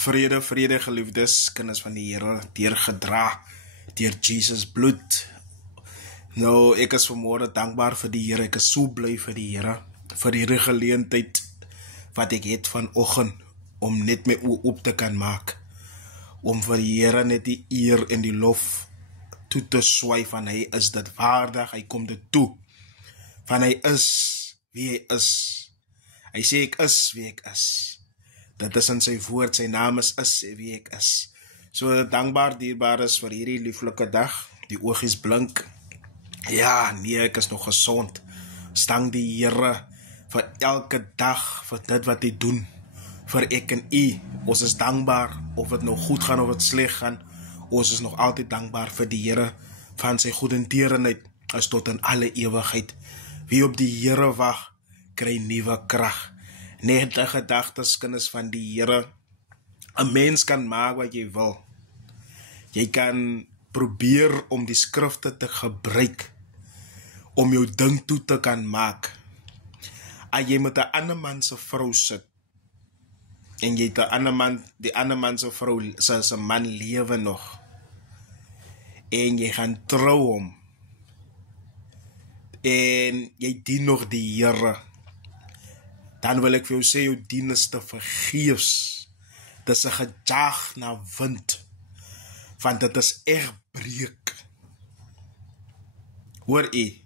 Vrede, vrede geliefdes, kinders van die Here, deurgedra deur Jesus bloed. Nou, ek is vanmôre dankbaar vir die Here, ek is so bly vir die Here, vir die geleentheid wat ek het vanoggend, om net my oë oop te kan maak, om vir die Here net die eer en die lof toe te swaai van hy is dit waardig, hy kom dit toe, van hy is wie hy is. Hy sê ek is wie ek is. Dit is in sy woord, sy naam is wie ek is. So dankbaar, dierbaar is vir hierdie lieflike dag, die oogies blink. Ja, nee, ek is nog gesond. Dank die Here vir elke dag, vir dit wat hy doen, vir ek en u. Ons is dankbaar, of het nou goed gaan of het sleg gaan. Ons is nog altyd dankbaar vir die Here, van sy goedertierenheid, is tot in alle ewigheid. Wie op die Here wag, kry nuwe krag. Net die gedagtes, kinders van die Here. 'n Mens kan maak wat jy wil. Jy kan probeer om die skrifte te gebruik, om jou ding toe te kan maak. As jy met 'n ander man se vrou sit, en jy die ander man se vrou, sy man lewe nog, en jy gaan trou hom, en jy dien nog die Here, dan wil ek vir jou sê, jou dien is te vergeefs. Dit is 'n gejaag na wind, want dit is echt breek. Hoor u,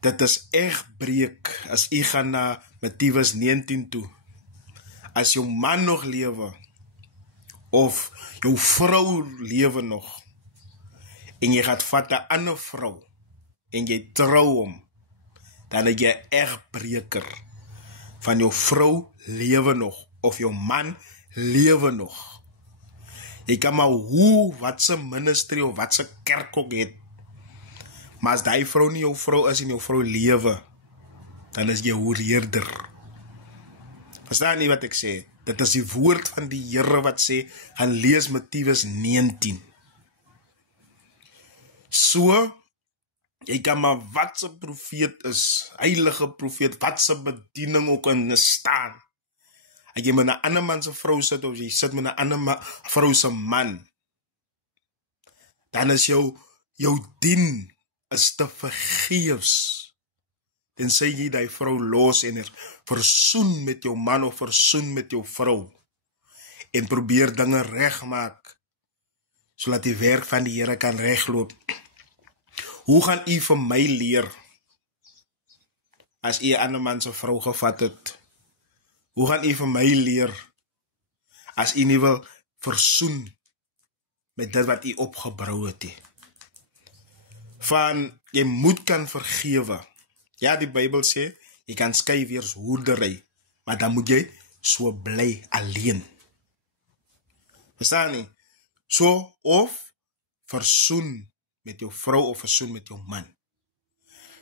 dit is echt breek, as u gaan na Mattheüs 19 toe, as jou man nog lewe, of jou vrou lewe nog, en jy gaat vat 'n ander vrou, en jy trou hom, dan is jy echt breker, van jou vrou lewe nog, of jou man lewe nog. Jy kan maar wat se ministry of wat se kerk ook het, maar as die vrou nie jou vrou is en jou vrou lewe, dan is jy hoereerder. Verstaan nie wat ek sê? Dit is die woord van die Here wat sê, gaan lees Mattheüs 19. So, jy kan maar wat se profeet is, heilige profeet, wat se bediening ook in staan. As jy met 'n ander man se vrou sit, of jy sit met 'n ander vrou se man, dan is jou dien is te vergeefs. Tensy jy die vrou los en versoen met jou man of versoen met jou vrou, en probeer dinge regmaak, sodat die werk van die Here kan regloop. Hoe gaan u vir my leer, as u 'n ander man se vrou gevat het? Hoe gaan u vir my leer, as u nie wil versoen met dit wat u opgebou het? Van, jy moet kan vergewe. Ja, die Bybel sê, jy kan skei weers hoerdery, maar dan moet jy so bly alleen. Verstaan nie? So, of versoen met jou vrou, of versoen met jou man.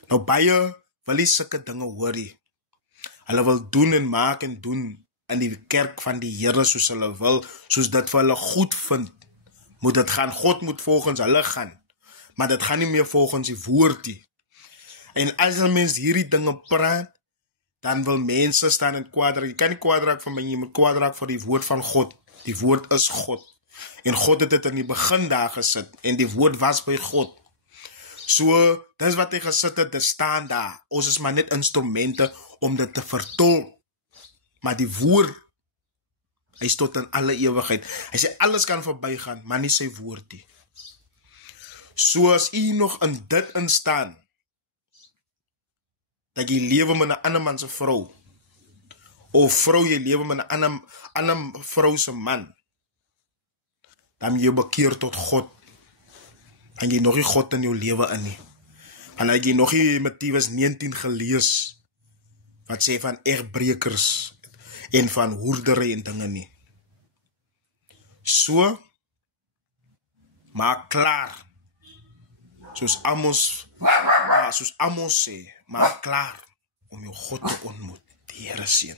Nou, baie wil nie sulke dinge hoor nie. Hulle wil doen en maak en doen in die kerk van die Here soos hulle wil, soos dit vir hulle goed vind. Moet dit gaan, God moet volgens hulle gaan, maar dit gaan nie meer volgens die woord nie. En as 'n mens hierdie dinge praat, dan wil mense staan in kwaadrak. Jy kan nie kwaadrak van my, jy moet kwaadrak vir die woord van God. Die woord is God. En God het dit in die begin daar gesit, en die woord was by God. So, dis wat hy gesit het, dit staan daar. Ons is maar net instrumente om dit te vertolk. Maar die woord, hy is tot in alle ewigheid. Hy sê, alles kan verbygaan, maar nie sy woord nie. So as u nog in dit instaan, dat jy lewe met 'n ander man se vrou, of vrou jy lewe met 'n ander vrou se man, dan jy bekeer tot God, en jy nog nie God in jou lewe in nie. En as jy nog nie Mattheüs 19 gelees, wat sê van egbrekers, en van hoerdery en dinge nie. So, maak klaar, soos Amos sê, maak klaar, om jou God te ontmoet. Die Here seën.